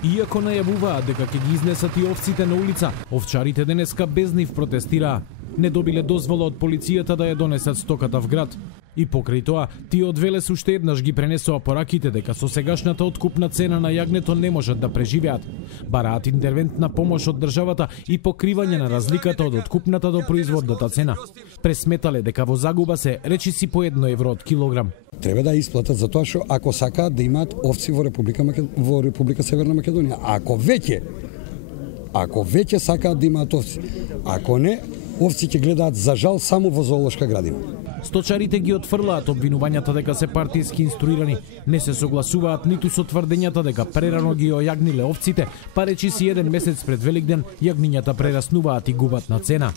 Иако најавуваат дека ќе ги изнесат и овците на улица, овчарите денеска без нив протестираа. Не добиле дозвола од полицијата да ја донесат стоката в град. И покрај тоа, тие од Велес уште еднаш ги пренесоа пораките дека со сегашната откупна цена на јагнето не можат да преживеат. Бараат интервентна помош од државата и покривање на разликата од откупната до производната цена. Пресметале дека во загуба се речиси по 1 евро од килограм. Треба да исплатат за тоа што ако сакаат да имаат овци во Република Северна Македонија. Ако веќе сакаат да имаат овци, ако не, овци ќе гледаат за жал само во зоолошка градина. Сточарите ги отфрлаат обвинувањата дека се партиски инструирани, не се согласуваат ниту со тврдењата дека прерано ги ојагниле овците, па речиси 1 месец пред Великден јагнињата прераснуваат и губат на цена.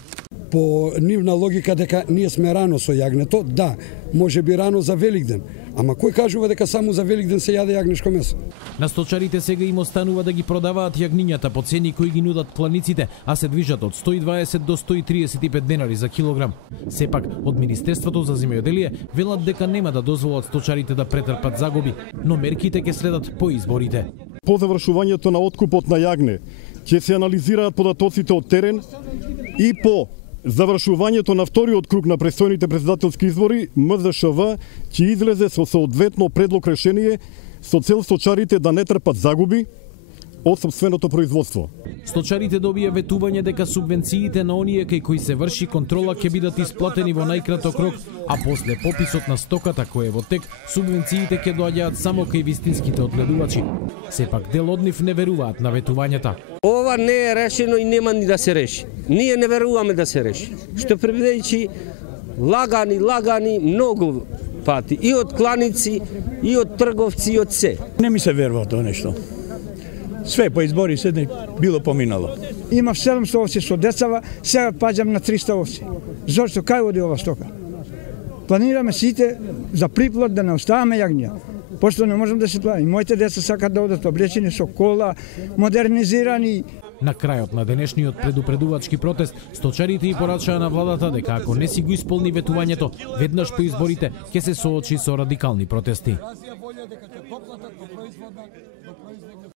По нивна логика дека ние сме рано со јагнето, да, може би рано за Великден, ама кој кажува дека само за Великден се јаде јагнешко месо? На сточарите сега им останува да ги продаваат јагнињата по цени кои ги нудат кланиците, а се движат од 120 до 135 денари за килограм. Сепак, од Министерството за земјоделие велат дека нема да дозволат сточарите да претрпат загуби, но мерките ќе следат по изборите. По завршувањето на откупот на јагне ќе се анализираат податоците од терен и по завршувањето на вториот круг на престојните претседателски избори, МЗШВ ќе излезе со соодветно предлог решение со цел сточарите да не трпат загуби од сопственото производство. Сточарите добија ветување дека субвенциите на оние кај кои се врши контрола ќе бидат исплатени во најкраток рок, а после пописот на стоката кој е во тек, субвенциите ќе доаѓаат само кај вистинските одгледувачи. Сепак дел од нив не веруваат на ветувањата. Ова не е решено и нема ни да се реши. Ние не веруваме да се реши. Што предвидејќи лагани многу пати и од кланици, и од трговци, и од се. Не ми се верува тоа нешто. Све по избори се било поминало. Имав 700 овци со децава, сега паѓам на 300 овци. Зошто кај оди ова стока? Планираме сите за приплод да не оставаме јагниња. Пошто не можам да се плани. Моите деца сакат да одат облечени со кола, модернизирани. На крајот на денешниот предупредувачки протест, сточарите и порачаа на владата дека ако не си го исполни ветувањето, веднаш по изборите ќе се соочи со радикални протести.